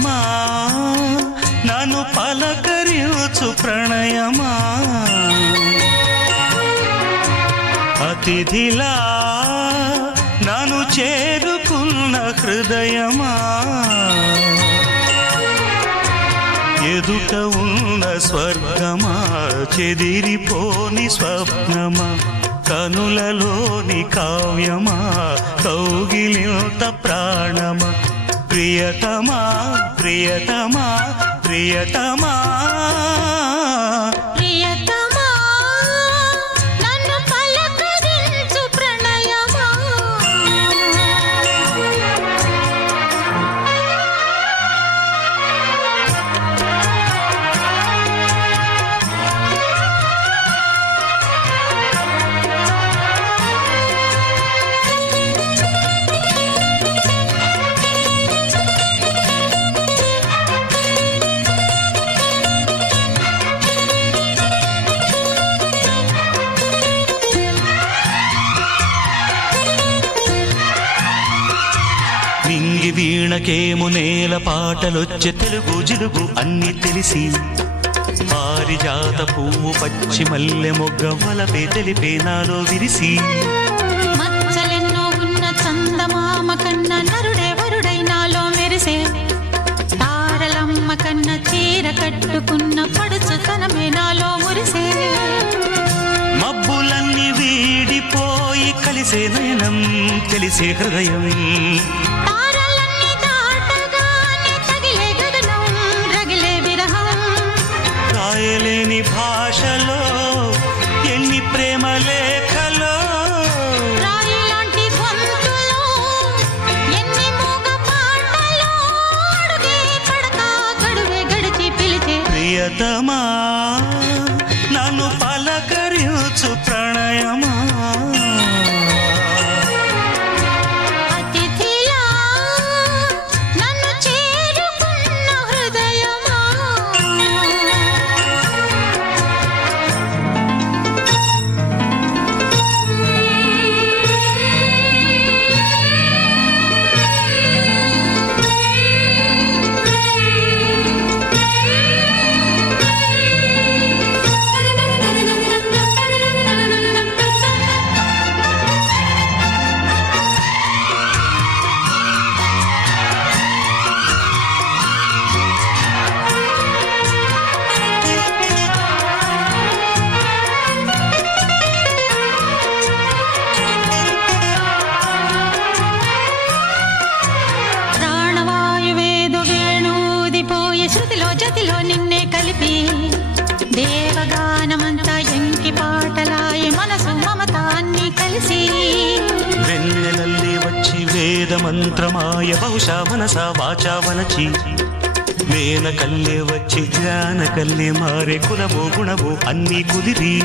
ప్రియతమా నన్ను పలకరించు ప్రణయమా అతిథిలా నన్ను చేరుకున్న హృదయమా ఎదుట ఉన్న స్వర్గమా చెదిరిపోని స్వప్నమా కనులలోని కావ్యమా కౌగిలింత ప్రాణమా ప్రియతమా ప్రియతమా ప్రియతమా వీణకేము నేల పాటలొచ్చే తెలుగు జిలుగు అన్ని తెలిసి పారిజాత పువ్వు పచ్చి మల్లె మొగ్గ వలపే తెలిపే నాలో విరిసి మచ్చలెన్నో ఉన్న చందమామ కన్న నరుడే వరుడై నాలో మెరిసే తారలమ్మ కన్న చీర కట్టుకున్న పడుచుతనమే నాలో మురిసే మబ్బులన్నీ వీడిపోయి కలిసే నయనం తెలిసే హృదయం రాయలేని భాషలో ఎన్ని ప్రేమ లేఖలో రాయిలాంటి గొంతులో ఎన్ని మూగ పాటలో అడుగే పడక గడువే గడిచి పిలిచే ప్రియతమా నన్ను పలకరించు ప్రణయమా జతిలో నిన్నే కలిపి దేవగానమంతా ఎంకి పాటలాయ మనసు మమత అన్ని కలిసి వెన్నెలల్లి వచ్చి వేద మంత్రమాయ బహుశా మనసా వాచా వనచి వేన కల్లే వచ్చి జ్ఞాన కల్లే మారే కులమో గుణమో అన్నీ కుదిరి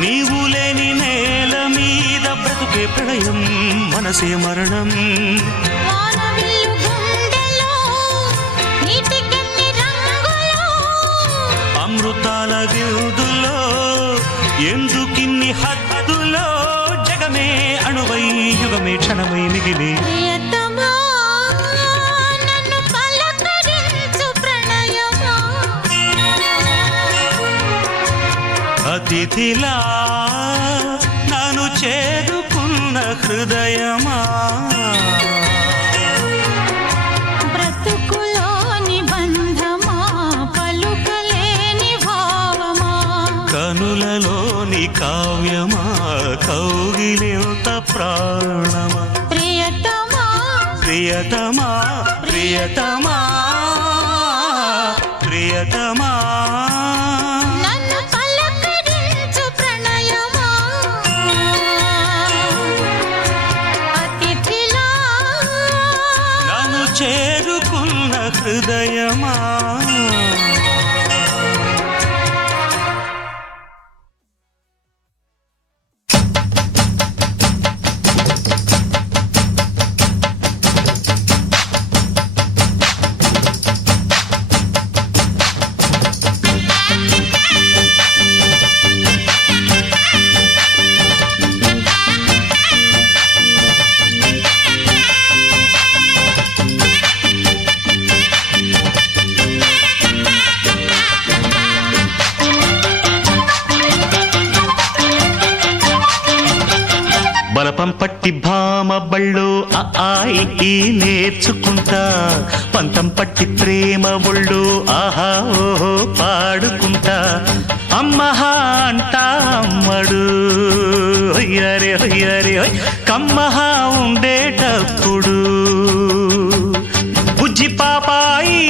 నీవు లేని నేల మీద బ్రతుకే ప్రళయం మనసే మరణం అమృతాల విరుదులో ఎందుకిన్ని హద్దులో జగమే అణువై యుగమే క్షణమై మిగిలి అతిథిలా నన్ను చేరుకున్న హృదయమా బ్రతుకులోని బంధమా పలుకలేని భావమా కనులలోని కావ్యమా కౌగిలింత ప్రాణమా ప్రియతమా ప్రియతమా ప్రియతమా ప్రియతమా చేరుకున్న హృదయమా బలపం పట్టి భామ బళ్ళు ఆ ఆ ఈ ఈ నేర్చుకుంటా పంతం పట్టి ప్రేమ ఒళ్ళు ఆహా ఓహో పాడుకుంటా అమ్మహా అంటా అమ్మడు హొయ్యరే హొయ్యరే హొయ్ కమ్మహా ఉండేటప్పుడు బుజ్జి పాపాయి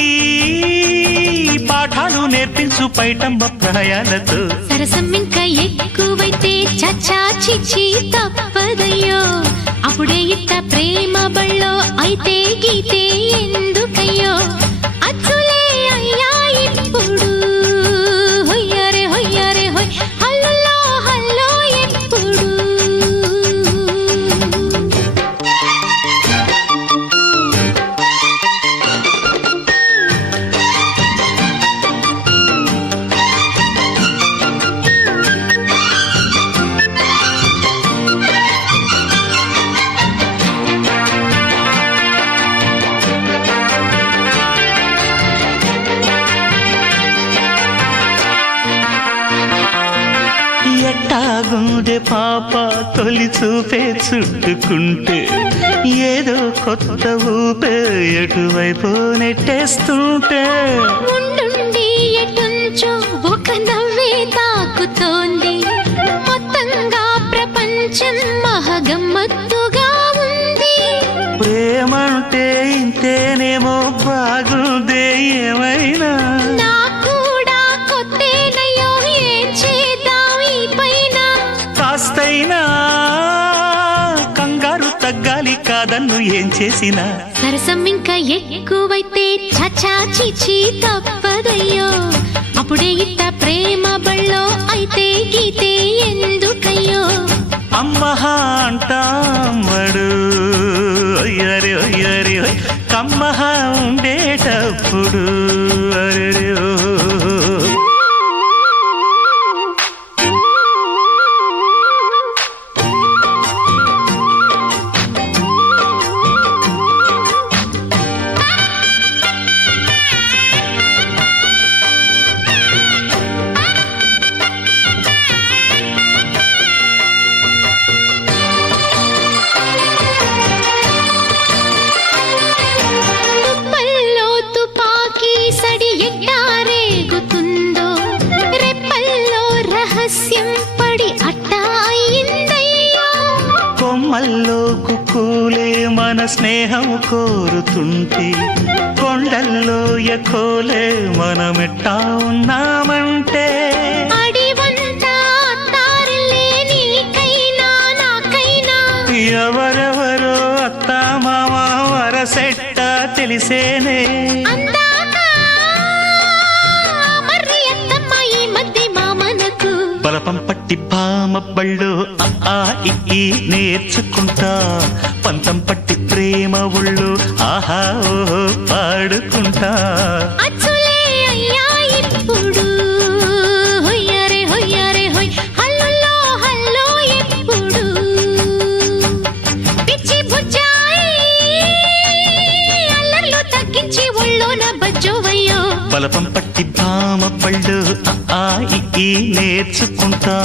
పాఠాలు నేర్పించు పైటమ్మ ప్రాయాలతో సరసం ఇంకా ఎక్కువైతే చచ్చా చిచి తప్పదయ్యో అప్పుడే ఇట్ట ప్రేమ బళ్ళో అయితే గీతే ఎందుకయ్యో అచ్చులే అయ్యా ఇప్పుడు హొయ్యరే హొయ్యరే హొయ్ హల్లో హల్లో ఎప్పుడు ఎట్టాగుండే పాప తొలి చూపే చుట్టుకుంటే ఏదో కొత్త ఊపే ఎటువైపు నెట్టేస్తుంటే ఉండుండి ఎటుంచో ఒక నవ్వే తాకుతోంది మొత్తంగా ప్రపంచం మహగమ్మత్తుగా ఉంది ప్రేమంటే ఇంతేనేమో బాగుందే ఏమైనా నాకు కూడా కొత్తేనయ్యో ఏం చేద్దాం ఈ పైన కాస్తైనా కంగారు తగ్గాలి కాదన్ను ఏం చేసినా సరసం ఇంకా ఎక్కువైతే చచా చిచి తప్పదయ్యో అప్పుడే ఇట్ట ప్రేమ బళ్ళో అయితే గీతే ఎందుకయ్యో అమ్మహా అంటామడు అయ్యరే అయ్యరే కమ్మహా ఉండేటప్పుడు అరెరే ఓ. తుప్పల్లో తుపాకీ సడి ఎట్టా రేగుతుందో రెప్పల్లో రహస్యం పడి అట్టా అయిందయ్యో కొమ్మల్లో కుక్కూలే మన స్నేహం కోరుతుంటే కొండల్లో ఎకోలే మనమెట్టా ఉన్నామంటే అడివంతా అత్తారిల్లే నీకైనా నాకైనా ఎవరెవరో అత్త మామ వరసెట్ట తెలిసేనే అందాక మర్రి అత్తమ్మ ఈ మధ్య మామనకు బలపం పట్టి భామ బళ్ళు ఆ ఆ ఈ ఈ నేర్చుకుంటా పంతం పట్టి ప్రేమ ఒళ్ళు ఆహా ఓహో పాడుకుంటా అచ్చులే అయ్యా ఇప్పుడు హొయ్యరే హొయ్యరే హొయ్ హల్లో హల్లో ఎప్పుడు పిచ్చి బుజ్జాయి అల్లర్లు తగ్గించి ఒళ్ళోన బజ్జోవయ్యో బలపం పట్టి భామ బళ్ళు ఆ ఆ ఈ ఈ నేర్చుకుంటా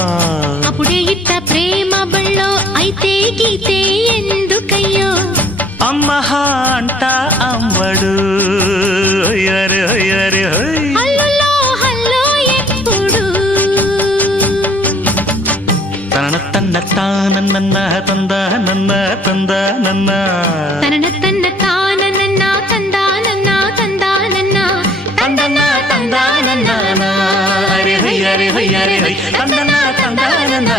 అప్పుడే ఇట్ట ప్రేమ బళ్ళో అయితే గీతే ఎందుకయ్యో అమ్మహా అంటా అమ్మడు అయ్యరే అయ్యరే హొయ్ హల్లో హల్లో ఎప్పుడు తన తన్న తానన్న తంద నన్న తంద నన్న తనన తన్న తానన్న తందానన్న తందానన్న తందన్న తందానన్న హరి హరి హరి హరి హరి తందన్న తందానన్న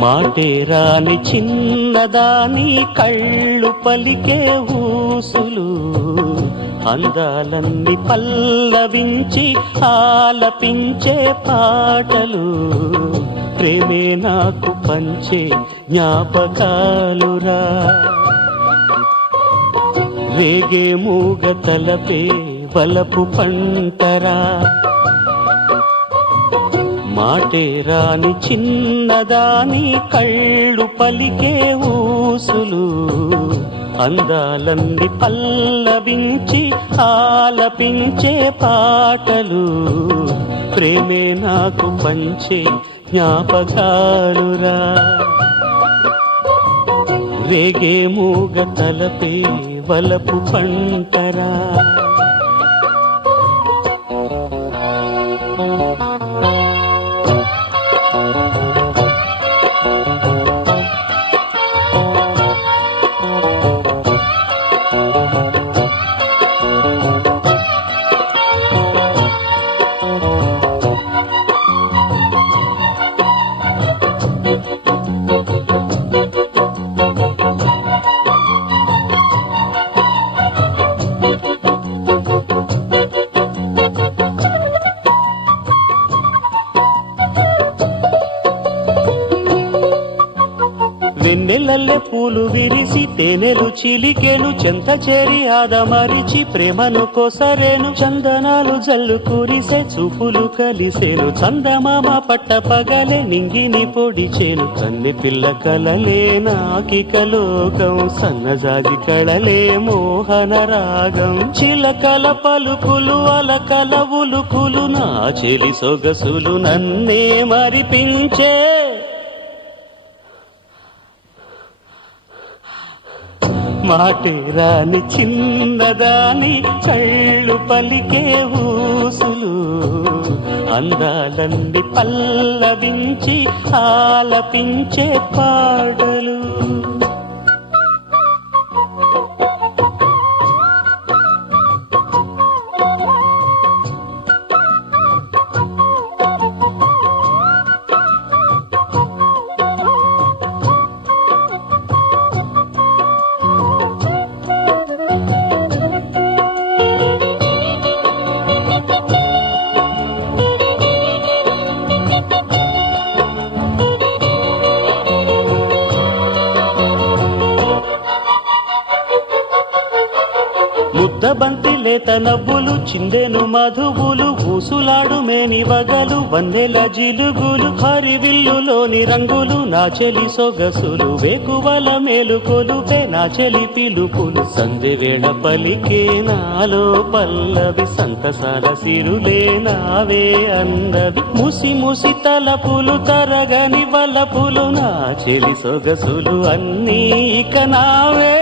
మాటే రాని చిన్నదాని కళ్ళు పలికే ఊసులు అందాలన్నీ పల్లవించి ఆలపించే పాటలు ప్రేమే నాకు పంచే జ్ఞాపకాలురా రేగే మూగ తలపే వలపు పంటరా మాటే రాని చిన్నదాని కళ్ళు పలికే ఊసులు అందాలన్నీ పల్లవించి ఆలపించే పాటలు ప్రేమే నాకు పంచే జ్ఞాపకాలురా రేగే మూగ తలపే వలపు పంటరా వెన్నెలల్లె పూలు విరిసి తేనెలు చిలికెను చెంత చేరి ఆదమరిచి ప్రేమను కోసరేను చందనాలు జల్లు కురిసే చూపులు కలిసేను చందమామ పట్ట పగలే నింగిని పొడిచేను కన్నె పిల్ల కలలే నాకిక లోకం సన్నజాజి కళలే మోహన రాగం చిలకల పలుకులు అలకల ఉలుకులు నా చెలి సొగసులు నన్నే మరిపించే మాటే రాని చిన్నదాని కళ్ళు పలికే ఊసులు అందాలన్నీ పల్లవించి ఆలపించే పాటలు ముద్దబంతి లేత నవ్వులు చిందెను మధువులు ఊసులాడు మేని వగలు వన్నెల జిలుగులు హరివిల్లులోని రంగులు నా చెలి సొగసులు వేకువల మేలుకొలుపే నా చెలి పిలుపులు సందెవేళ పలికే నాలో పల్లవి సంతసాల సిరులే నావే అందవి ముసి ముసి తలపులు తరగని వలపులు నా చెలి సొగసులు అన్నీ ఇక నావే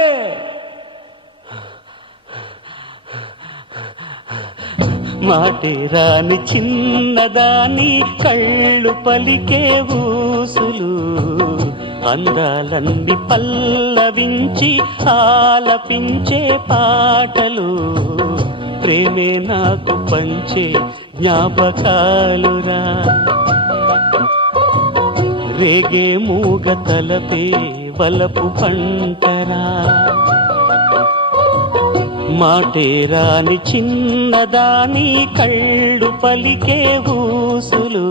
మాటే రాని చిన్నదాని కళ్ళు పలికే ఊసులు అందాలన్నీ పల్లవించి ఆలపించే పాటలు ప్రేమే నాకు పంచే జ్ఞాపకాలురా రేగే మూగ తలపే వలపు పంటరా మాటే రాని చిన్నదాని కళ్ళు పలికే ఊసులు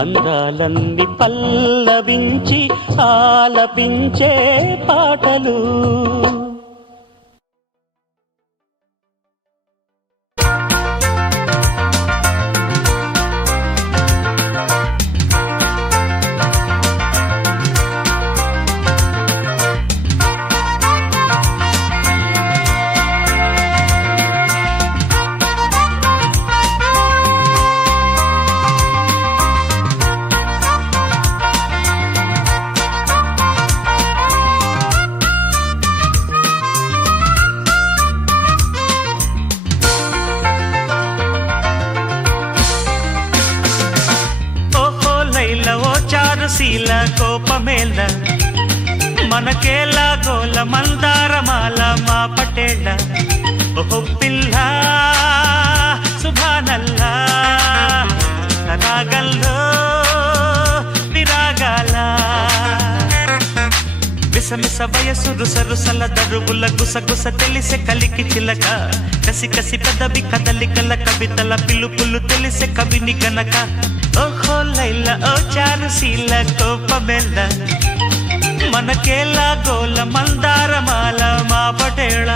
అందాలన్నీ పల్లవించి ఆలపించే పాటలు శీల కోపమేల మనకేలా గోల మందారమాల మా పటేళ్ళ ఓహో పిల్ల సుభానల్లా రాగల్లో విరాగాల విసమిస వయసు రుసరుసల దరువుల గుసగుస తెలిసే కలికి చిలక కసి కసి పెదవి కదలికల కవితల పిలుపులు తెలిసే కవిని గనక ఓహో లైల ఓ చారుశీల కోపమెల్ల మనకేలా గోల మందారమాల మా పటేళ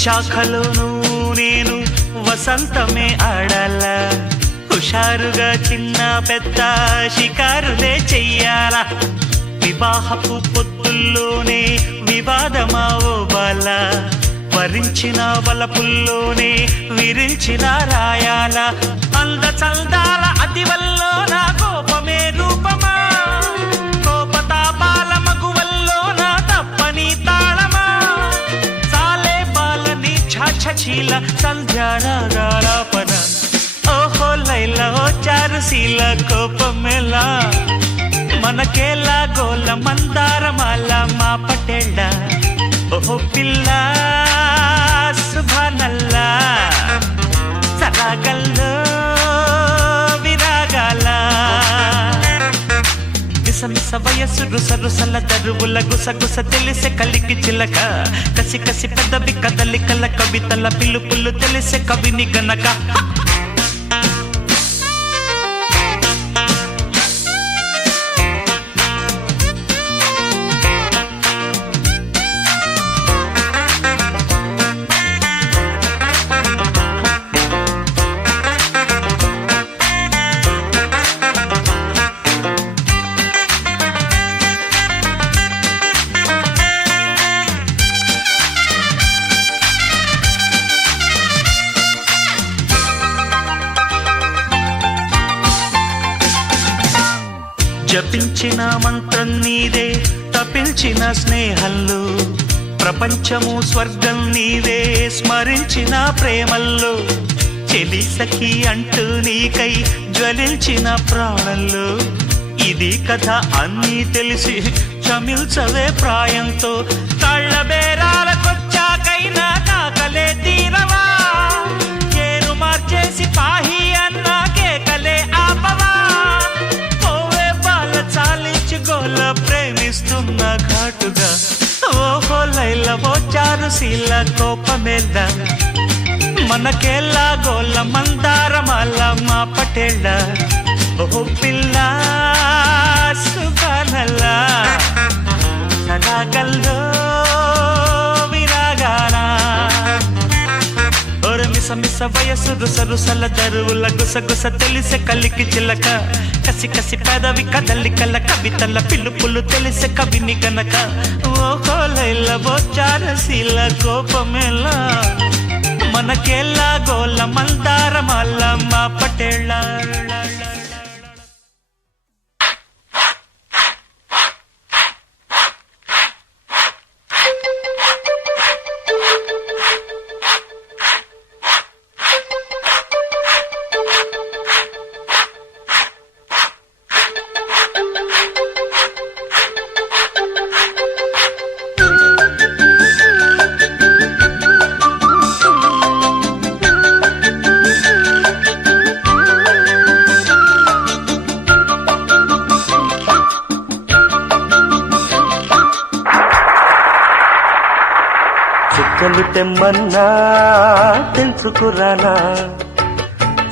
విశాఖలోనూ నేను వసంతమే ఆడాల, హుషారుగా చిన్న పెద్ద షికారులే చెయ్యాలా, వివాహపు పొత్తుల్లోనే వివాదమా ఓ బాల, వరించిన వలపుల్లోనే విరించిన రాయాల, అంద చల్దాల అతివల్లో నా కోపమే రూపమా, కోపతాపాల మగువల్లో నా తప్పని తాళమా, సాలే బాలని ఛాఛీల సంధ్యారాలాపన, ఓహో లైలా ఓ చారుశీల కోపమేలా, మనకేలా గోల మందారమాల మా పటేళ్ళ, ఓహో పిల్ల సుభానల్లా, సరాగల్లో విరాగాల, మిసమిస వయసు రుసరుసల దరువుల గుసగుస తెలిసే కలికి చిలక, కసి కసి పెద్దవి కదలికల కవితల పిలుపులు తెలిసే కవిని గనక. జపించిన మంత్రం నీదే, తపించిన స్నేహంలో, ప్రపంచము స్వర్గం నీవే, స్మరించిన ప్రేమల్లో, చెలి సఖి అంటూ నీకై జ్వలించిన ప్రాణంలో, ఇది కథ అన్నీ తెలిసి చమిల్చవే ప్రాయంతో, కళ్ళ బేరాలకొచ్చాకైనా కాకలే తీరవా, ఏరు మార్చేసి పాహి అన్నా కేకలే ఆపవా, చాలించుకోల ప్రేమిస్తున్న ఘాటుగా, ఓహో లైలా ఓ చారుశీల కోపమేళ్ళ, మనకేలా గోల మందారమాల మా పటేళ్ళ, ఓహో పిల్ల సుభానల్లా, సరాగల్లో విరాగాల, మిసమిస వయసు రుసరుసల దరువుల గుసగుస తెలిసే కలికి చిలక, కసి కసి పెదవి కదలికల కవితల పిలుపులు తెలిసే కవిని గనక, ఓహో లైలా ఓ చారుశీల కోపమేలా, మనకేలా గోల మందారమాల మా పటేళ్ళ. చుక్కలు తెమ్మన్నా తెంచుకురానా,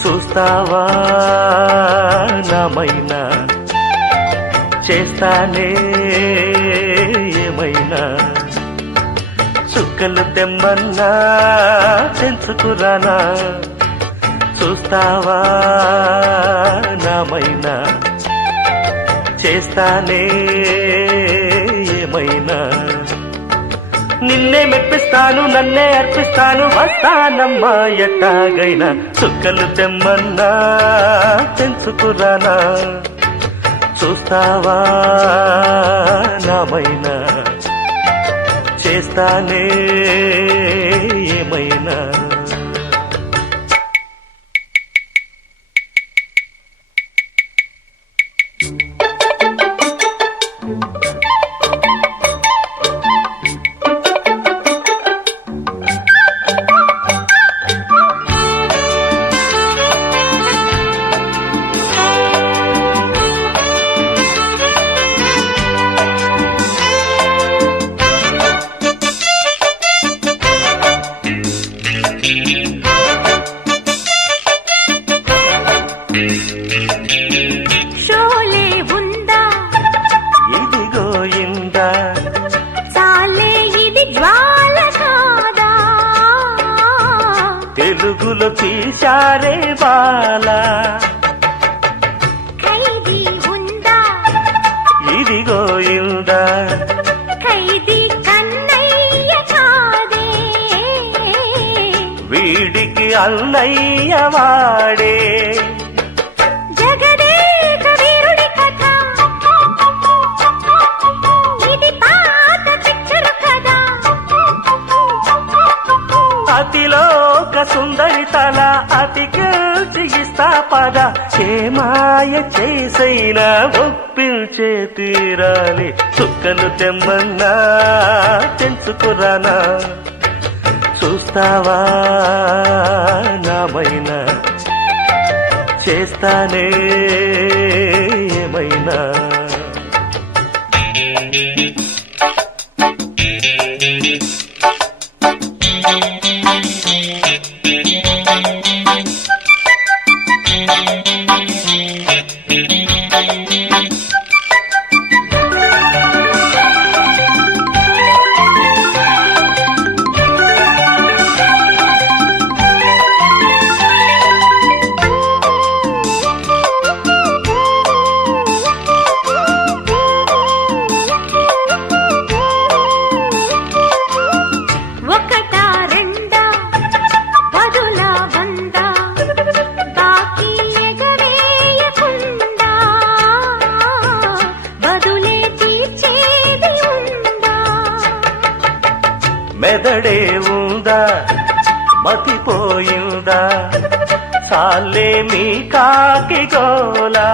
చూస్తావా నామైనా, చేస్తానే ఏమైనా, చుక్కలు తెమ్మన్నా తెంచుకురానా, చూస్తావా నామైనా, చేస్తానే ఏమైనా, నిన్నే మెప్పిస్తాను నన్నే అర్పిస్తాను, వస్తానమ్మా ఎట్టాగైనా, చుక్కలు తెమ్మన్నా తెంచుకురానా, చూస్తావా నామైనా, చేస్తానే ఏమైనా. వెలుగులో తీశారే బాల. ఖైదీ ఉందా ఇదిగో ఇందా ఖైదీ కన్నయ్య కాదే వీడికి అన్నయ్య వాడే. జగదేక వీరుడి కథ ఇది పాత పిక్చరు కదా. అతిలోక సుందరి తల అతికిల్చిగిస్తా పద. ఏ మాయ చేసైనా ఒప్పించే తీరాలి. చుక్కలు తెమ్మన్నా తెంచుకురానా చూస్తావా నామైనా చేస్తానే ఏమైనా. ఒకటా రెండా పదులా వందా బాకీ ఎగవేయకుండా బదులే తీర్చేది ఉందా. మెదడే ఉందా మతిపోయిందా సాలే మీ కాకి గోలా.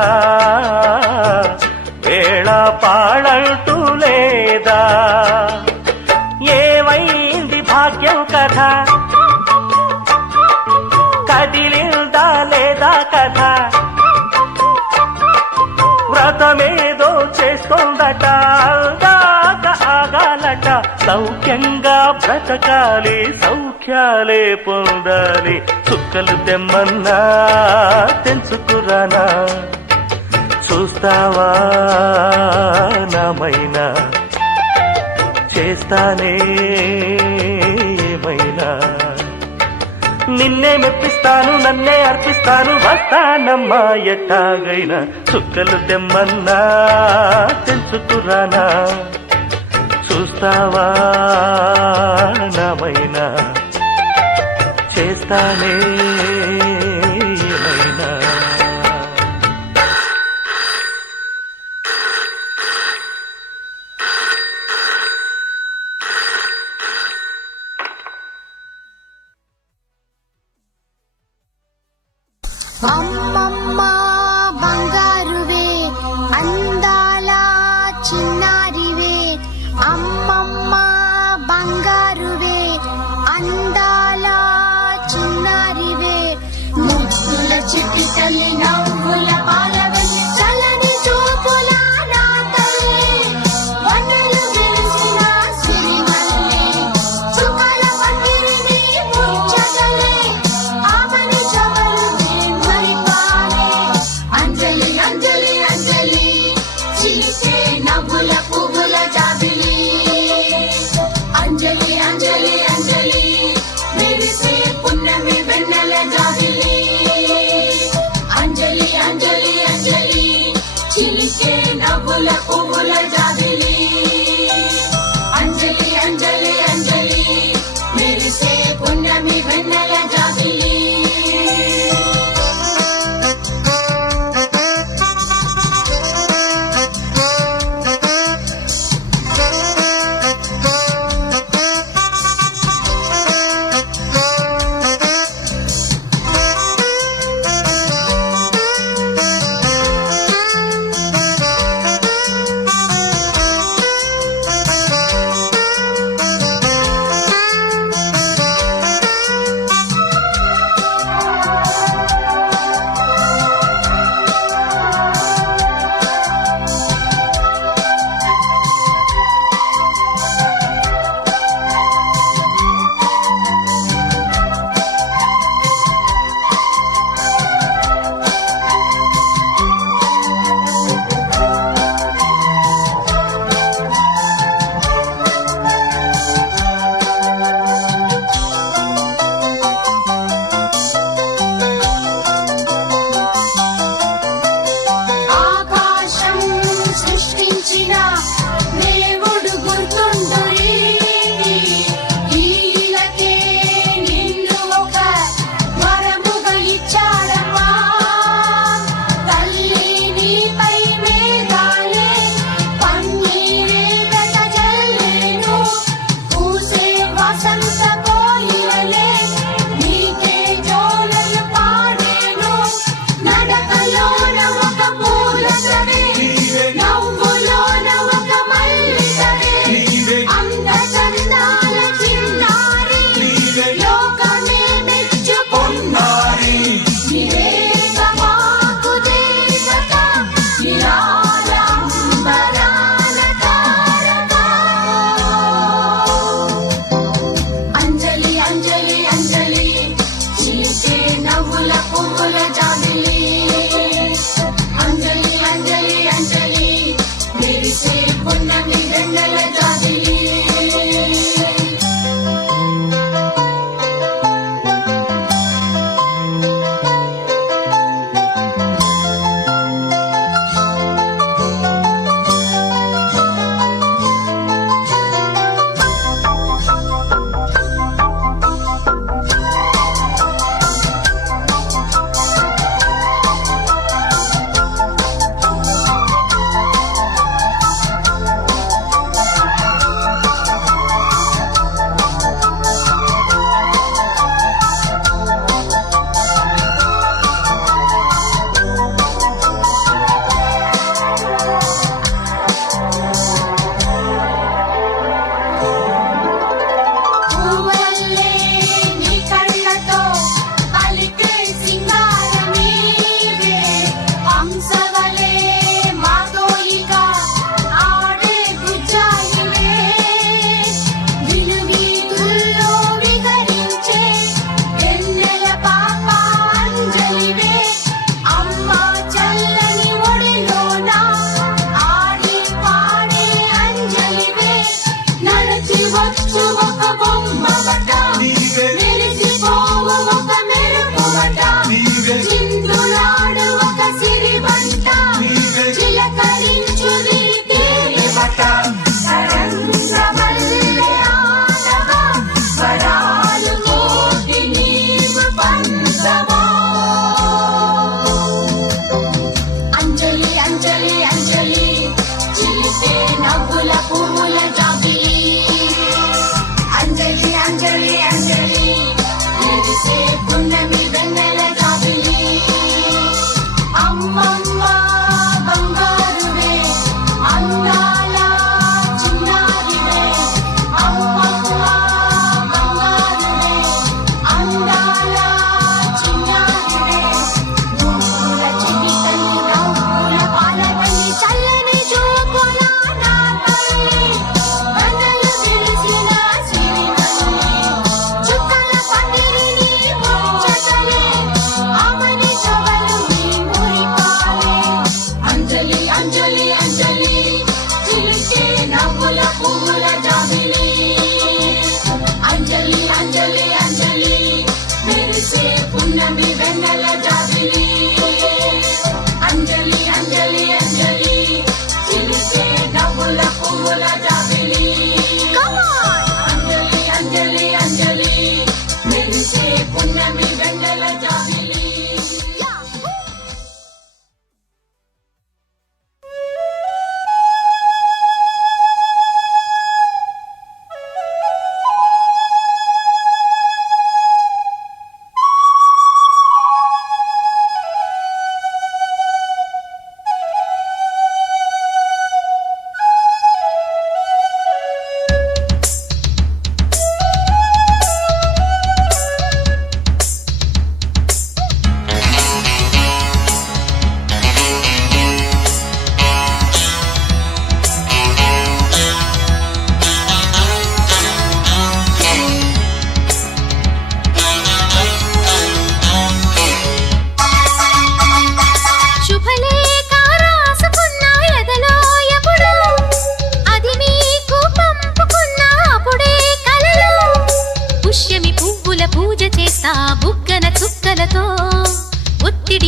వేళ పాడంటూ లేదా ఏమైంది భాగ్యం కథ. కదిలిందా లేదా కథ. వ్రతమేదో చేస్తోందట అందాక ఆగాలట. సౌఖ్యంగా బ్రతకాలి సౌఖ్యాలే పొందాలి. చుక్కలు తెమ్మన్నా తెంచుకురానా చూస్తావా నామైనా చేస్తానే ఏమైనా. నిన్నే మెప్పిస్తాను నన్నే అర్పిస్తాను వస్తానమ్మా ఎట్టాగైనా. చుక్కలు తెమ్మన్నా తెంచుకురానా చూస్తావా నామైనా చేస్తానే ఏమైనా. అమ్మమ్మ బంగారువే అందాల చిన్నారివే. అమ్మమ్మ బంగారువే అందాల చిన్నారివే. ముద్దుల చిట్టి తల్లి నవ్వుల పాలవెల్లి చలని చూపుల నా తల్లి. వన్నెలు విరిసిన సిరిమల్లి చుక్కల పందిరిని ముచ్చటలే. ఆమని చవలుని మరిపాలే. అంజలి అంజలి అంజలి చిలికే నవ్వుల పువ్వుల జాబిలి. అంజలి అంజలి అంజలి మెరిసే పున్నమి వెన్నెల జాబిలి. అంజలి అంజలి అంజలి చిలికే నవ్వుల పువ్వుల జాబిలి. అంజలి అంజలి అంజలి మెరిసే పున్నమి వెన్నెల జాబిలి.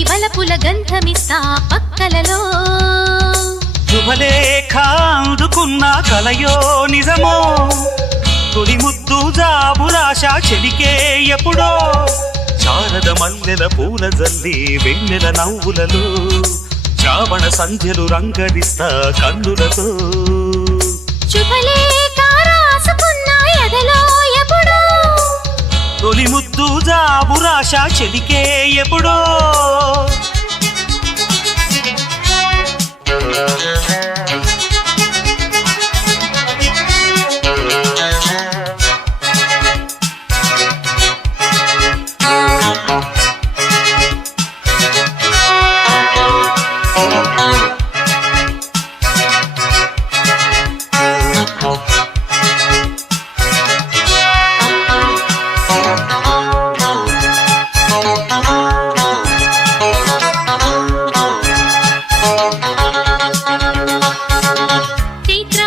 వలపుల గంధమిస్తా పక్కలలో శుభలేఖ అందుకున్న కలయో నిజమో తొలి ముద్దు జాబురాశ చెలికే ఎప్పుడో శారద మల్లెల పూల జల్లి వెన్నెల నవ్వులలో శ్రావణ సంధ్యలు రంగరిస్తా కన్నులతో శుభలేఖ రాసుకున్న ఎదలో ఎప్పుడో తొలి ముద్దు జాబురాశ చెలికే ఎప్పుడో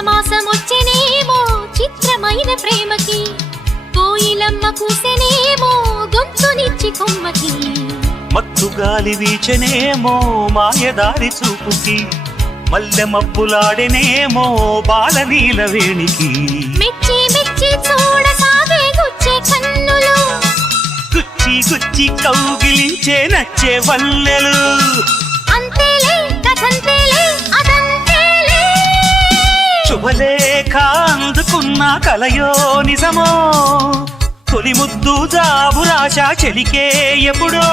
చైత్రమాసమొచ్చెనేమో చిత్రమైన ప్రేమకి కోయిలమ్మ కూసెనేమో గొంతునిచ్చి కొమ్మకి మత్తు గాలి వీచెనేమో మాయదారి చూపుకి మల్లె మబ్బులాడెనేమో బాలనీల వేణికి మెచ్చి మెచ్చి చూడసాగే గుచ్చే కన్నులు గుచ్చి గుచ్చి కౌగిలించే నచ్చే వల్లెలు అంతేలే కథంతేలే అదంతేలే శుభలేఖ అందుకున్న కలయో నిజమో తొలి ముద్దు జాబురాశ చెలికే ఎప్పుడో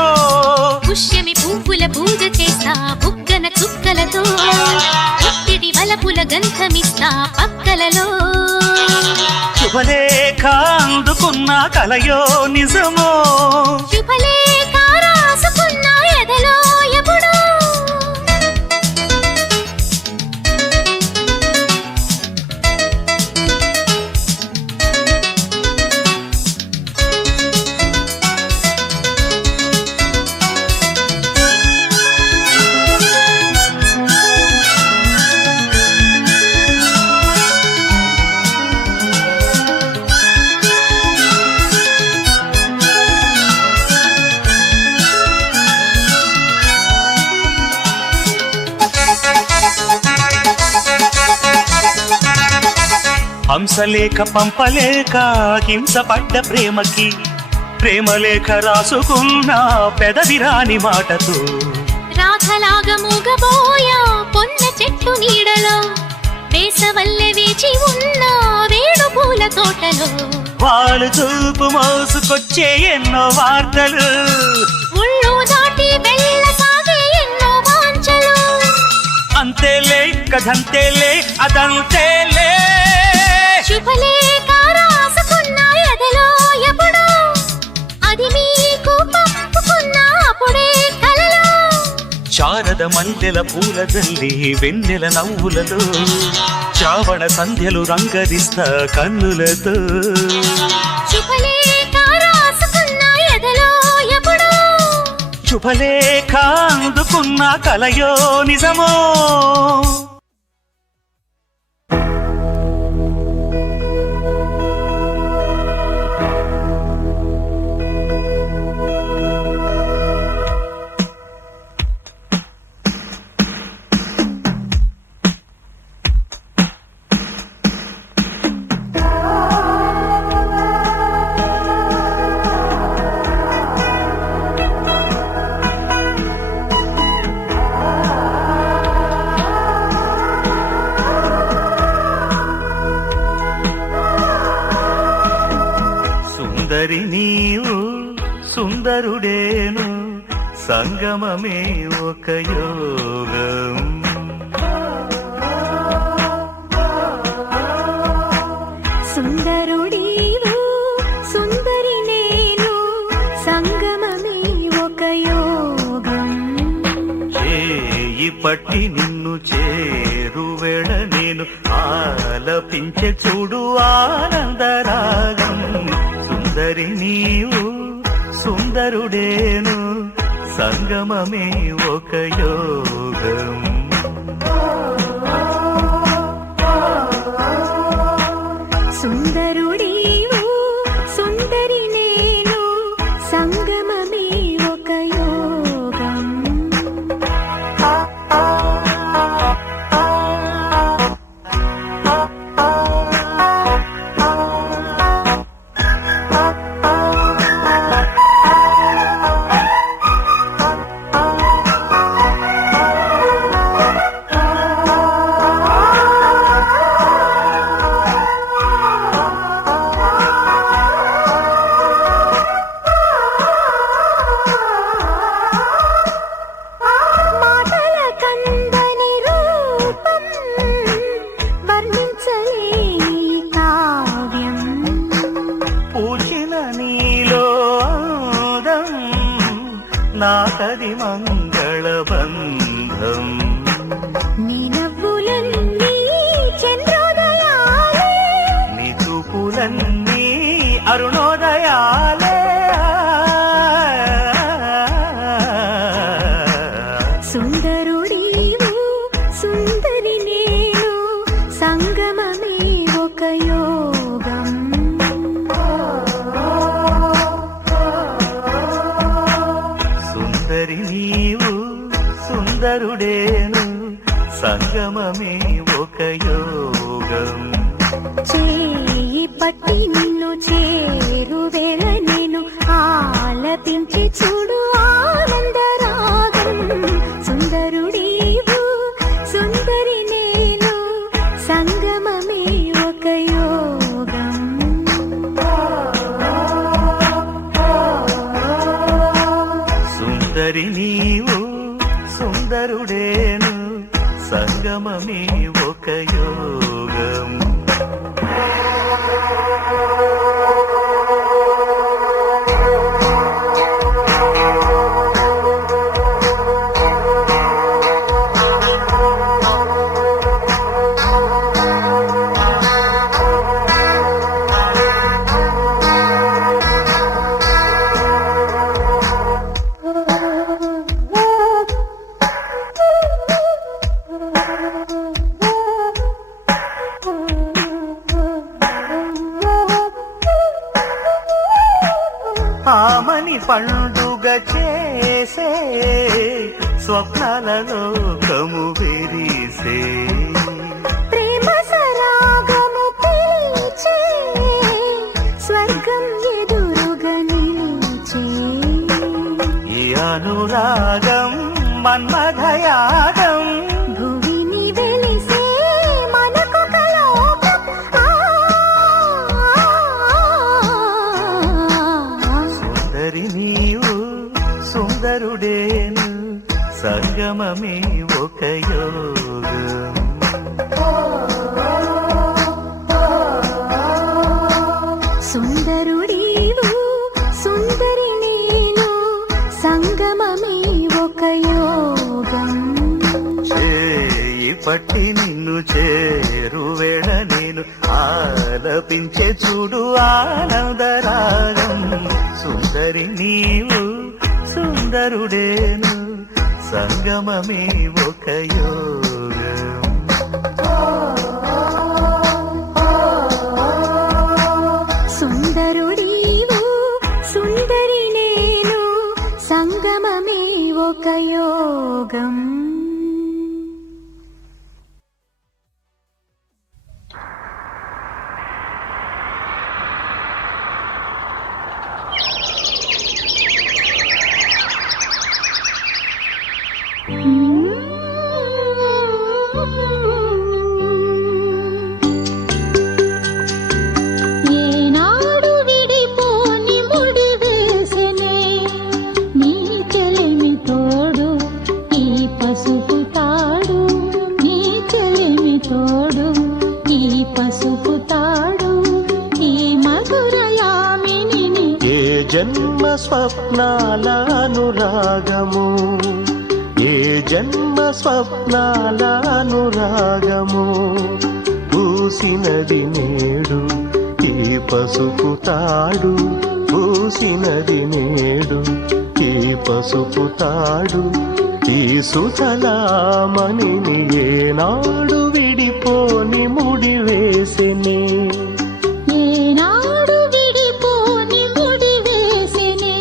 పుష్యమి పువ్వుల పూజ చేస్తా బుగ్గన చుక్కలతో ఒత్తిడి వలపుల గంధమిస్తా పక్కలలో శుభలేఖ అందుకున్న కలయో నిజమో శుభలేఖ రాసుకున్న ఎదలో ఎప్పుడో హంసలేఖ పంపలేక హింసపడ్డ ప్రేమకి ప్రేమలేఖ రాసుకున్న పెదవిరాని మాటతో రాధలాగా మూగబోయా పొన్న చెట్టు నీడలో వేసవల్లె వేచి ఉన్న వేణు పూల తోటలో వాళ్ళు చూపు మోసుకొచ్చే ఎన్నో వార్తలు ఒళ్ళు దాటి వెళ్ళసాగే ఎన్నో వాంఛలు అంతేలే కథంతేలే అదంతేలే శుభలేఖ రాసుకున్న ఎదలో ఎప్పుడో అది మీకు పంపుకున్న అప్పుడే కలలో శారద మల్లెల పూల జల్లి వెన్నెల నవ్వులలో శ్రావణ సంధ్యలు రంగరిస్తా కన్నులతో శుభలేఖ రాసుకున్న ఎదలో ఎప్పుడో శుభలేఖ అందుకున్న కలయో నిజమో సుందరి నీవు సుందరుడేను సంగమమే ఒక యోగం సుందరుడీవు సుందరి నేను సంగమమే ఒక యోగం చేయి పట్టి నిన్ను చేరువేళ నేను ఆలపించే చూడు ఆనందరాగం సుందరి నీవు సుందరుడేను సంగమమే ఒక యోగం సుందరుడీవు సుందరి నేను సంగమమే ఒక యోగం మనది మంగళబంధం. నీ నవ్వులన్నీ చంద్రోదయాలే, నీ చూపులన్నీ అరుణోదయాలే. సుందరుడీవు సుందరి నేను, సంగమమే ఒక యోగం. సుందరి నీవు సుందరుడేను, సంగమమే ఒక యోగం. చేయి పట్టి నిన్ను చేరువేళ నేను ఆలపించి చూడు ఆనందరాగం. సుందరుడీవు సుందరి నేను, సంగమమే ఒక యోగం. సుందరి నీవు సుందరుడేను, సంగమమే ఒక యోగం. ఆమని పండుగ చేసే స్వప్నాల లోకము విరిసే. ప్రేమ సరాగము పిలిచే, స్వర్గం ఎదురుగా నిలిచే. ఈ అనురాగం మన్మథయాగం, భువిని వెలిసే మనకొక లోకం. సుందరి నీవు సుందరుడేను, సంగమమే ఒక యోగం. సుందరుడీవు సుందరి నేను, సంగమమే ఒక యోగం. చేయి పట్టి నిన్ను చేరువేళ నేను ఆలపించే చూడు ఆనందరాగం. సుందరి నీవు సుందరుడేను, సంగమమే ఒక యోగం. సుందరుడీవు సుందరి నేను, సంగమమే ఒక యోగం. ఏనాడు విడిపోని ముడి వేసెనే నీ చెలిమి తోడు, ఈ పసుపు తాడు. నీ చెలిమి తోడు, ఈ పసుపు తాడు, ఈ మధురయామిని. ఏ జన్మ స్వప్నాల అనురాగము, ఏ జన్మ స్వప్నాల అనురాగము. పూసినది నేడు ఈ పసుపు తాడు, పూసినది నేడు ఈ పసుపు తాడు. ఈ సుతలామణిని ఏనాడు విడిపోని ముడి వేసెనే. ఏనాడు విడిపోని ముడి వేసెనే.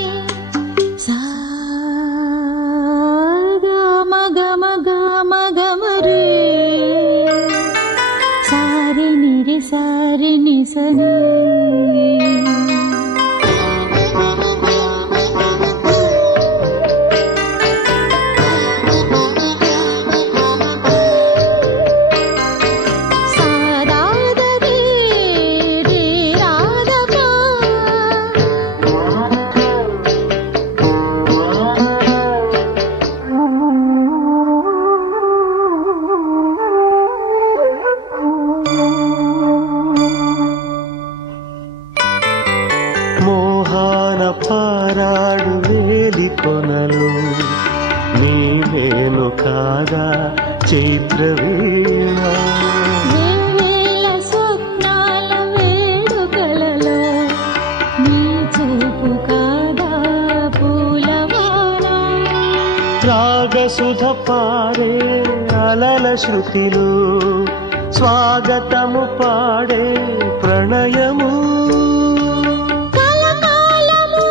సాగా మగ మగ మగ మరే, సారి నిరి సారి నిసనే. సారి కాదా చైత్రవేళ వేవేల స్వప్నాల వేడుకలలో నీ చూపు కాదా పూలవాన రాగసుధ పారే అలల శృతిలో స్వాగతము పాడే ప్రణయము కలకాలము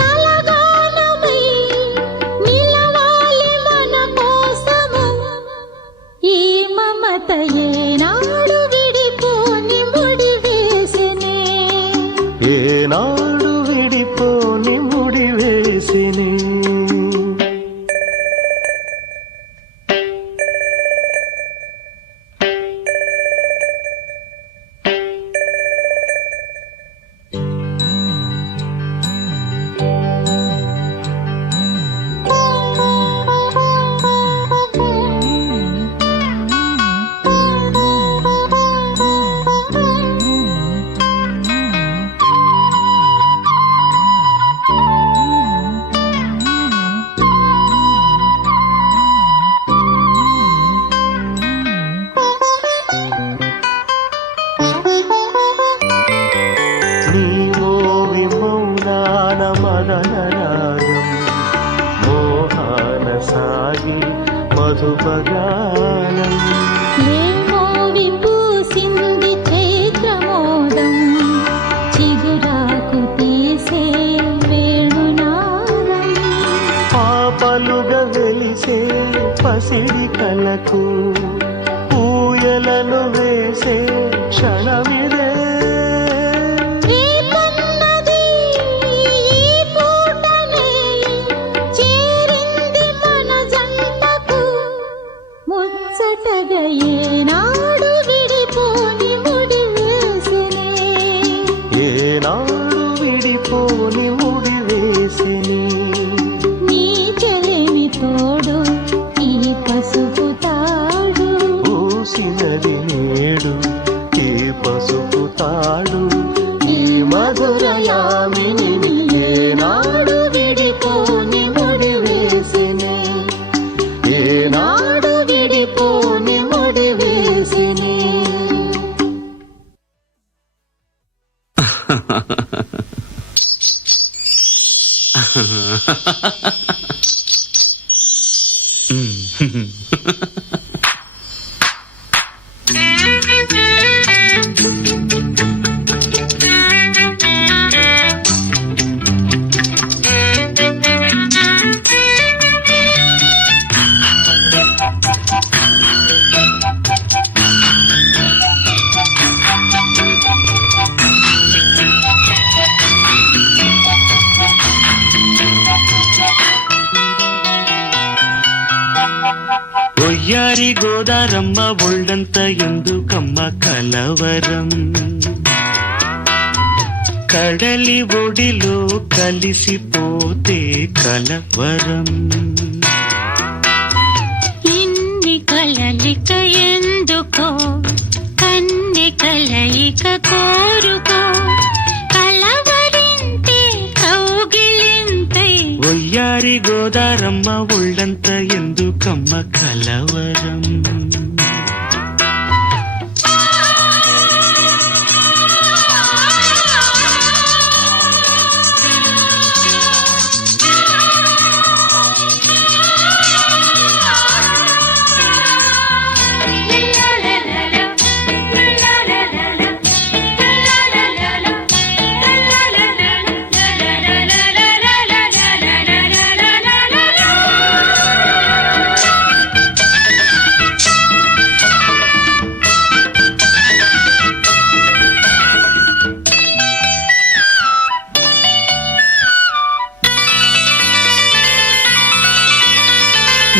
కలగానమై నిలవాలి మన కోసము ఈ మమత ఏనాడు విడిపోని ముడివేసినే ఏనాడు విడిపోని ముడివేసిని నీవో విమౌనాన మదన రాగం మోహాన సాగి మధుపగానం ఏమో వింపూసింది చైత్రమోదం చిగురాకు తీసే వేణునాదం పాపలుగా వెలిసే పసిడి కలకు పూయలను వేసే క్షణమిదే రేపన్నది ఈ పూటనే చేరింది మన జంటకు ముచ్చటగా ఏనాడు విడిపోని ముడివేసినే ఏనాడు విడిపోని ముడివేసిని నీ చెలిమి తోడు ఈ పసుపు తాడు పూసినది నేడు ఈ పసుపు తాడు ఈ మధురయామిని ఏనాడు విడిపోని ముడివేసిని ఏనాడు విడిపోని ముడివేసిని ఒయ్యారి గోదారమ్మ ఒళ్ళంత ఎందుకమ్మ కలవరం కడలి ఒడిలో కలిసిపోతే కలవరం ఇన్ని కలలిక ఎందుకో కన్ని కలయిక కోరుకో కలవరింతే కౌగిలింతై ఒయ్యారి గోదారమ్మ ఒళ్ళంత ఎందుకమ్మ కలవరం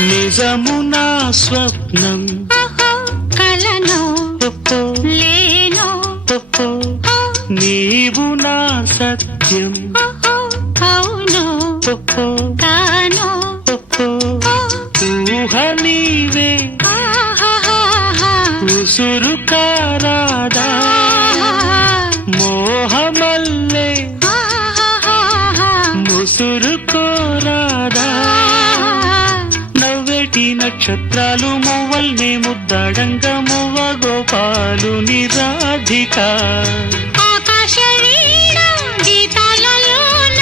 నిజమునా స్వప్నం కలను లేను నీవు నా సత్యం అవును కాను ఊహ నీవే ఉసురు కారాదా మోహమల్లే ముసురు కోరాదా నవ్వెట ఈ నక్షత్రాలు మువ్వల్నే ముద్దాడంగ మువ్వ గోపాలుని రాధిక ఆకాశ వీణ గీతాలలోన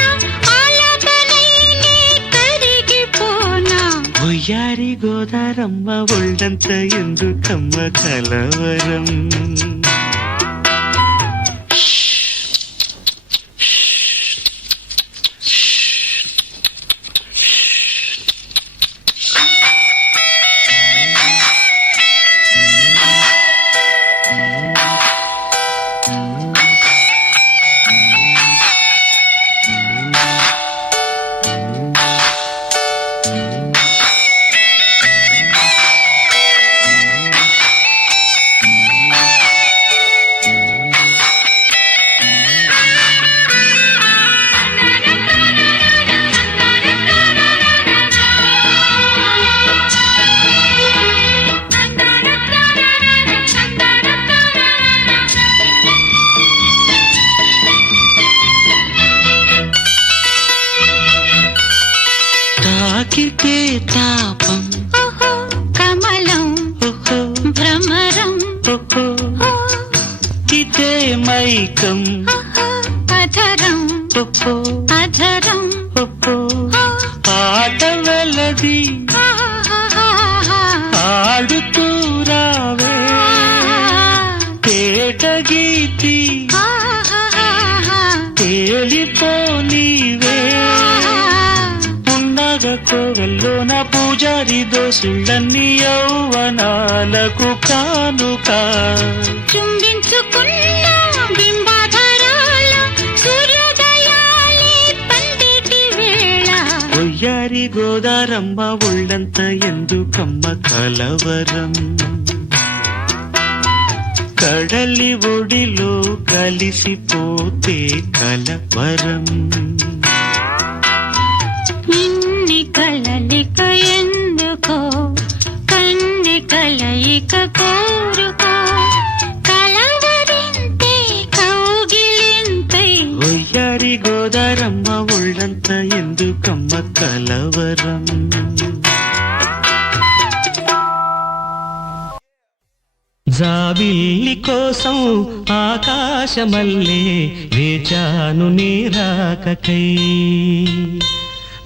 ఆలాపనైనే కరిగిపోనా ఉయ్యారి గోదారమ్మ ఒళ్ళంత ఎందుకమ్మ కలవరం తాకితే తాపం ఓహో కమలం ఓహో భ్రమరం ఓహో ఓ, ఇదే మైకం ఓహో అధరం ఓహో అధరం ఓహో ఓ, ఆట వెలది ఆహాహాహా. ఆడుతూ రావే తేట గీతి ఆహాహాహా. తేలిపోనీవే పున్నగ కోవెల్లోన పూజారి దోసుళ్ళన్ని యౌవనాలకు కానుక చుంబించుకున్న బింబాధరాల సూర్యోదయాలే పందిటి వేళ ఒయ్యారి గోదారమ్మ ఒళ్ళంత ఎందుకమ్మ కలవరం కడలి ఒడిలో కలిసిపోతే కలవరం ఇన్ని కలలిక ఎందుకో కన్ని కలయిక కోరుకో కలవరింతే కౌగిలింతై ఒయ్యారి గోదారమ్మ ఒళ్ళంత ఎందుకమ్మ కలవరం జాబిల్లి కోసం ఆకాశమల్లే వేచాను నీరాకకై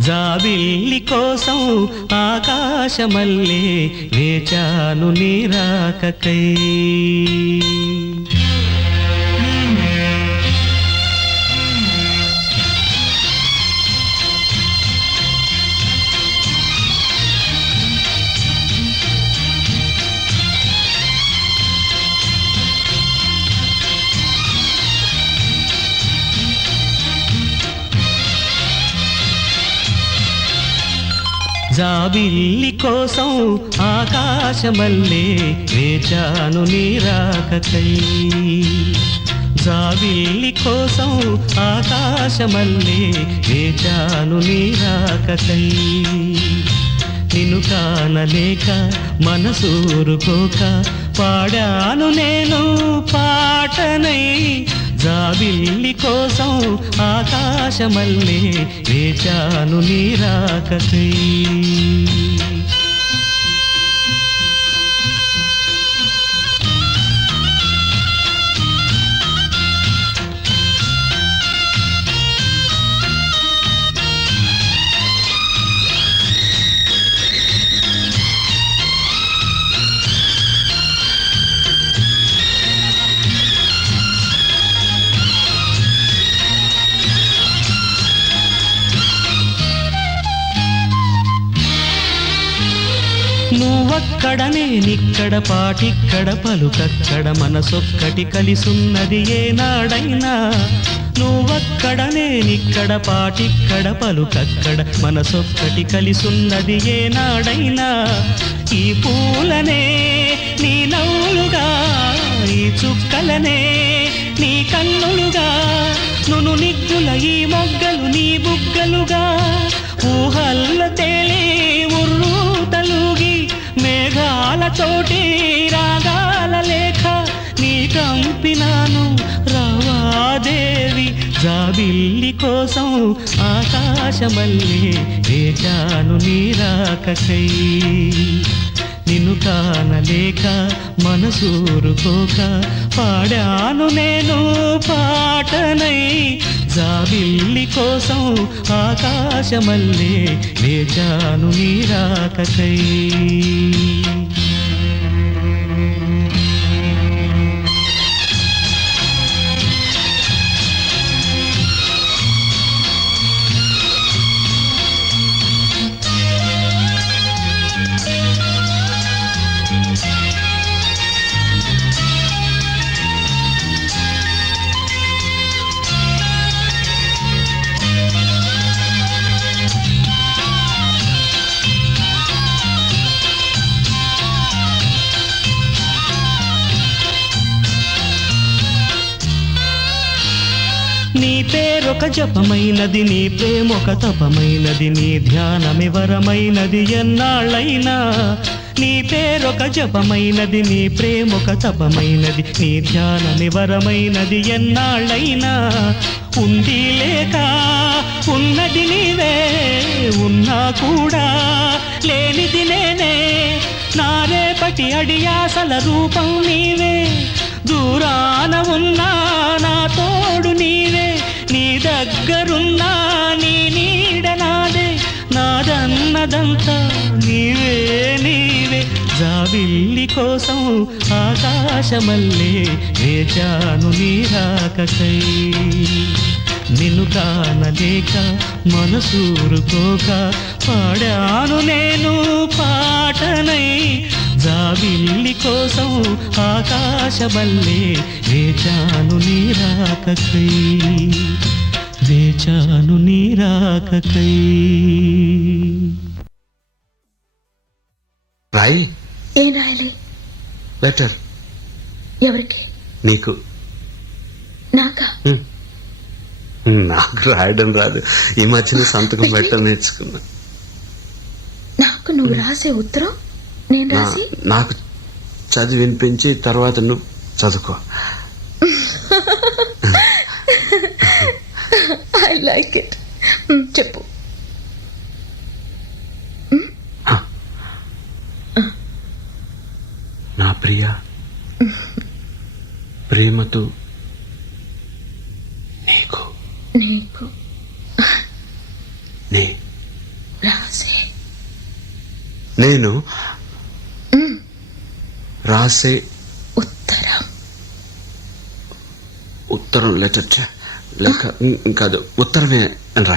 జాబిల్లి కోసం ఆకాశమల్లే వేచాను నీరాకకై జాబిల్లి కోసం ఆకాశమల్లే వేచాను నీరాకకై జాబిల్లి కోసం ఆకాశమల్లే వేచాను నీరాకకై నిన్ను కానలేక మనసూరుకోక పాడాను నేను పాటనై జాబిల్లి కోసం ఆకాశమల్లే వేచాను నీరాకకై నువ్వక్కడ నేనిక్కడ పాటిక్కడ పలుకక్కడ మనసొక్కటి కలిసున్నది ఏనాడైనా నువ్వక్కడ నేనిక్కడ పాటిక్కడ పలుకక్కడ మనసొక్కటి కలిసున్నది ఏనాడైనా ఈ పూలనే నీ నవ్వులుగా ఈ చుక్కలనే నీ కన్నులుగా నును నిగ్గుల ఈ మొగ్గలు నీ బుగ్గలుగా ఊహల్ల తేలే ఉర్రు తలుగి మేఘాలతోటి రాగాల లేఖ నీ కంపినాను రావాదేవి జాబిల్లి కోసం ఆకాశమల్లే వేచాను నీరాకకై నిన్ను కానలేక మనసూరుకోక పాడాను నేను పాటనై జాబిల్లి కోసం ఆకాశమల్లే వేచాను నీరాకకై నీ పేరొక జపమైనది నీ ప్రేమొక తపమైనది నీ ధ్యానమి వరమైనది ఎన్నాళ్ళైనా నీ పేరొక జపమైనది నీ ప్రేమొక తపమైనది నీ ధ్యానమి వరమైనది ఎన్నాళ్ళైనా ఉంది లేక ఉన్నది నీవే ఉన్నా కూడా లేనిది నేనే నా రేపటి అడియాసల రూపం నీవే దూరాన ఉన్నా నా తోడు నీవే నీ దగ్గరున్నా నీ నీడ నాదే నాదన్నదంతా నీవే నీవే జాబిల్లి కోసం ఆకాశమల్లే వేచాను నీరాకకై నిన్ను కానలేక మనసూరుకోక పాడాను నేను పాటనై జాబిల్లి కోసం ఆకాశమల్లే వేచాను నీరాకకై వేచాను నీరాకకై రాయి ఏం రాయాలి? లెటర్. ఎవరికి? నీకు. నాకా? నాకు రాయడం రాదు, ఈ మధ్యన సంతకం పెట్టడం నేర్చుకున్నా. నాకు నువ్వు రాసే ఉత్తరం నేను రాసి నాకు చదివి వినిపించి తర్వాత నువ్వు చదువుకో. I like it. చెప్పు. నా ప్రియ, ప్రేమతో నీకు నీకు రాసే నేను రాసే ఉత్తరం లెటర్ లేక కాదు ఉత్తరమే అని రా.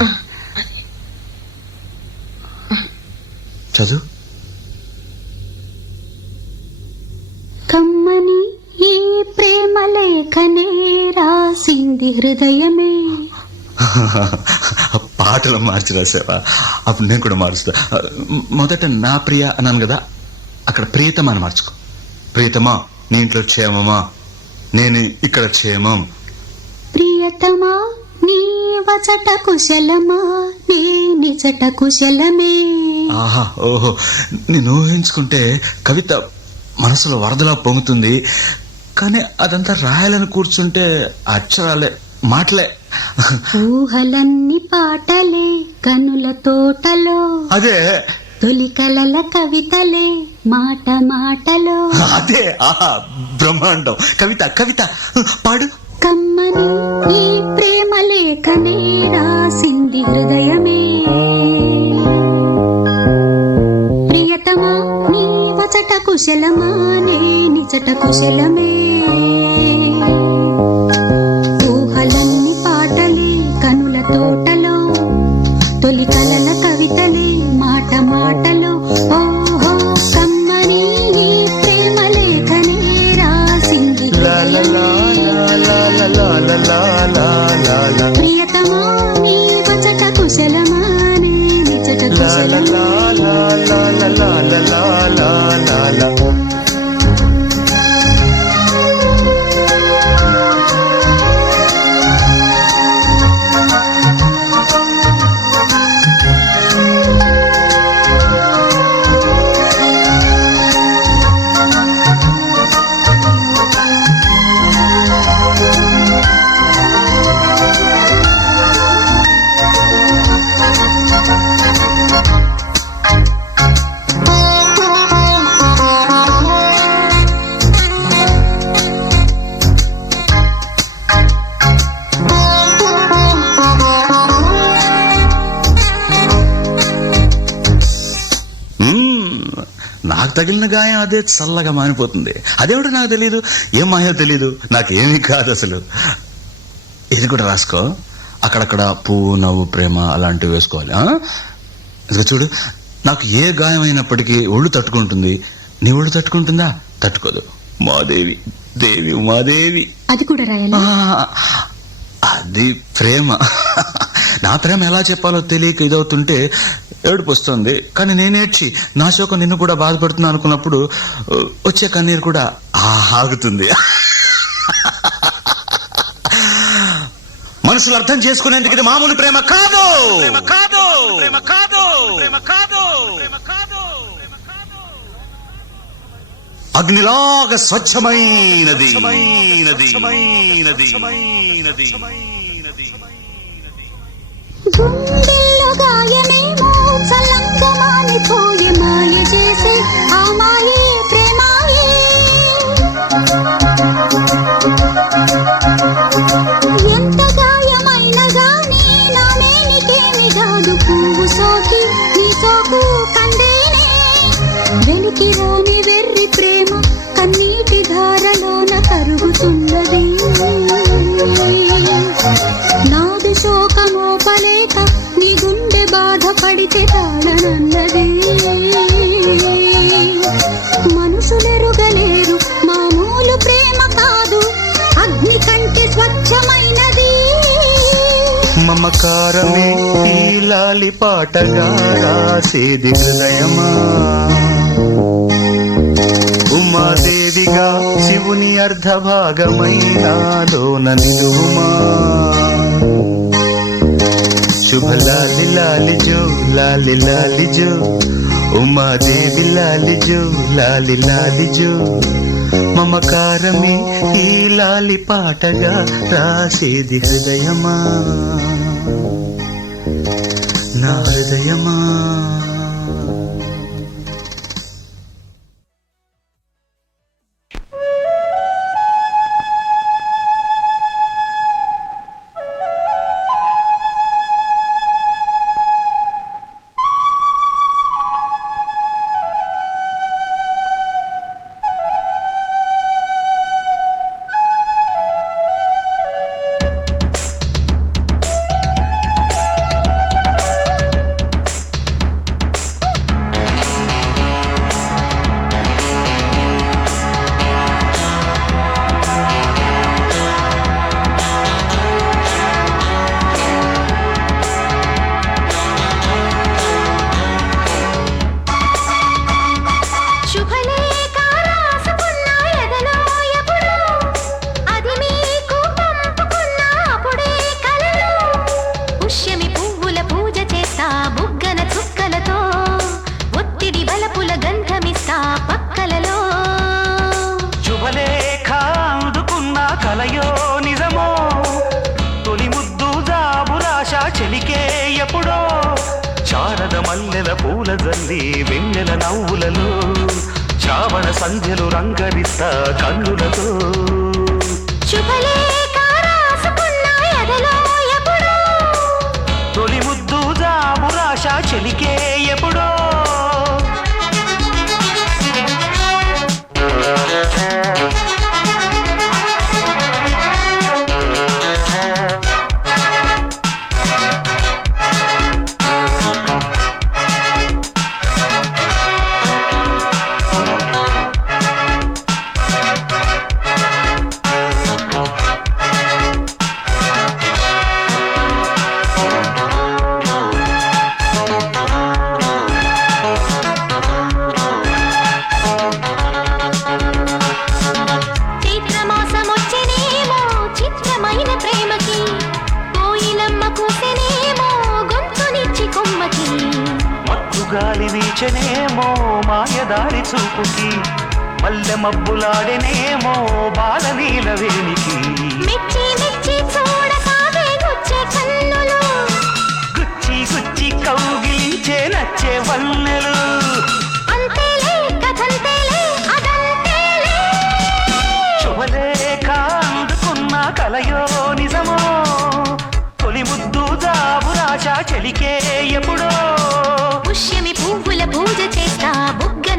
చదువు. కమ్మని ఈ ప్రేమ లేఖనే రాసింది హృదయమే. పాటలు మార్చి రాసావా? అప్పుడు నేను కూడా మారుస్తా. మొదట నా ప్రియ అన్నాను కదా, అక్కడ ప్రియతమా అని మార్చుకో. ప్రియతమా నీ ఇంట్లో క్షేమమా, నేను ఇక్కడ క్షేమం. ప్రియతమా నీ వచట కుశలమా, నీ నిజట కుశలమే. ఆహా, ఓహో, నేను ఊహించుకుంటే కవిత మనసులో వరదలా పొంగుతుంది, కానీ అదంతా రాయాలని కూర్చుంటే అక్షరాలే, మాటలే. ఊహలన్నీ పాటలే కనుల తోటలో, అదే తొలి కలల కవితలే మాట మాటలో. అదే ఆహా, బ్రహ్మాండం. కవిత కవిత పాడు. కమ్మని ఈ ప్రేమ లేఖనే రాసింది హృదయమే. ప్రియతమా నీ వచట కుశలమా, నే నిజట కుశలమే. ఊహలన్నీ పాటలే కనుల తోటలో, తొలి కలల కవితలే మాట మాటలో. ఓహో కమ్మని ఈ ప్రేమ లేఖనే రాసింది హృదయమే. ప్రియతమా నీ వచట కుశలమా, నే నిజట కుశలమే. నాకు తగిలిన గాయం అదే చల్లగా మానిపోతుంది. అదేమిటో నాకు తెలియదు, ఏం మాయో తెలియదు, నాకేమీ కాదు అసలు. ఇది కూడా రాసుకో, అక్కడక్కడ పువ్వు నవ్వు ప్రేమ అలాంటివి వేసుకోవాలి. ఇదిగో చూడు, నాకు ఏ గాయం అయినప్పటికీ ఒళ్ళు తట్టుకుంటుంది. నీ ఒళ్ళు తట్టుకుంటుందా? తట్టుకోదు. మాదేవి, దేవి ఉమాదేవి. అది కూడా రాయాలా? అది ప్రేమ. నా ప్రేమ ఎలా చెప్పాలో తెలియక ఇదవుతుంటే ఏడుపు వస్తుంది. కానీ నేనేడ్చి నా శోకం నిన్ను కూడా బాధపడుతున్నా అనుకున్నప్పుడు వచ్చే కన్నీరు కూడా ఆగుతుంది. మనుషులు అర్థం చేసుకునేందుకు ఇది మామూలు ప్రేమ కాదు. అగ్నిలాగా స్వచ్ఛమైనది. గుండెల్లో గాయమేమో చల్లంగా మానిపోయే, మాయ చేసే ఆ మాయే ప్రేమాయే. ఎంత గాయమైనా గానీ నా మేనికేమి కాదు, పువ్వు సోకి నీ సోకు కందేనే. వెలికి రాని వెర్రి ప్రేమ కన్నీటి ధారలోన కరుగుతున్నది. నాది శోకమోపలేక నీ గుండె బాధపడితే తాళనన్నది. మనుషులెరుగలేరు మామూలు ప్రేమ కాదు, అగ్ని కంటే స్వచ్ఛమైనది. మమకారమే పీలాలి పాటగా రాసేది హృదయమా. ఉమాదేవిగా శివుని అర్ధభాగమైనాలోన నిలువుమా. శుభ లాలి లాలి జో, లాలి లాలి జో, ఉమాదేవి లాలి జో, లాలి లాలి జో. మమకారమే ఈ లాలి పాటగా రాసేది హృదయమా, నా హృదయమా. మల్లెల పూల జల్లి వెన్నెల నవ్వులలో చావన సంధ్యలు రంగరిస్తా కన్నులతో. తొలి ముద్దు జాబురాశ చెలికే ఎప్పుడో. గాలి వీచనేమో మాయదారి చూపుకి, మల్లె మబ్బులాడెనేమో బాలనీల వేణికి. గుచ్చి గుచ్చి కౌగిలించే నచ్చే వన్నెలు. శుభలేఖ అందుకున్న కలయో నిజమో, తొలి ముద్దు జాబురాశ చెలికే ఎప్పుడో. పుష్యమి పువ్వుల పూజ చేస్తా బుగ్గన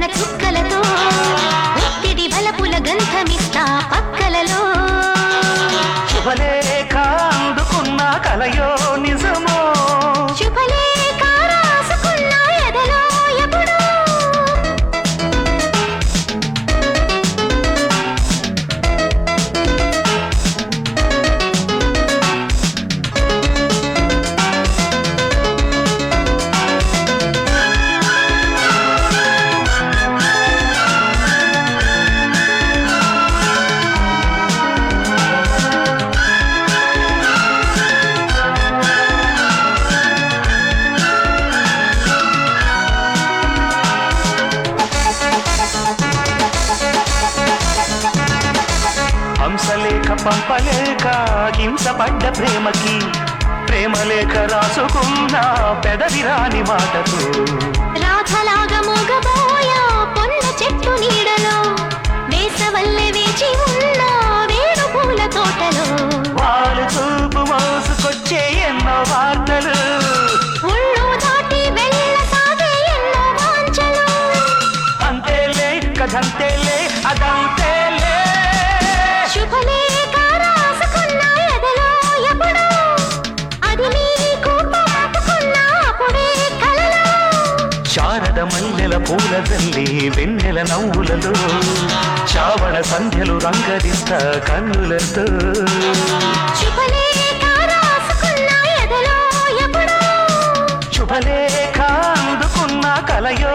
పంపలేక హింసపడ్డ ప్రేమకి ప్రేమలేఖ రాసుకున్న పెదవి రాని మాటకు రాధలాగా మూగబోయా పొన్న చెట్టు నీడలో వేసవల్లే వేచి ఉన్న వేరు పూల తోటలో వాళ్ళు చూపు మోసుకొచ్చే ఎన్నో వార్తలు ఒళ్ళు దాటి వెళ్ళసాగే ఎన్నో వాంఛలు అంతేలే కథంతేలే అదంతేలే శుభలేఖ రాసుకున్న ఎదలో ఎప్పుడో అది నీకు పాపుకున్న అప్పుడే కలలో శారద మల్లెల పూల జల్లి వెన్నెల నవ్వులలో శ్రావణ సంధ్యలు రంగరిస్తా కన్నులతో శుభలేఖ రాసుకున్న ఎదలో ఎప్పుడో శుభలేఖ అందుకున్న కలయో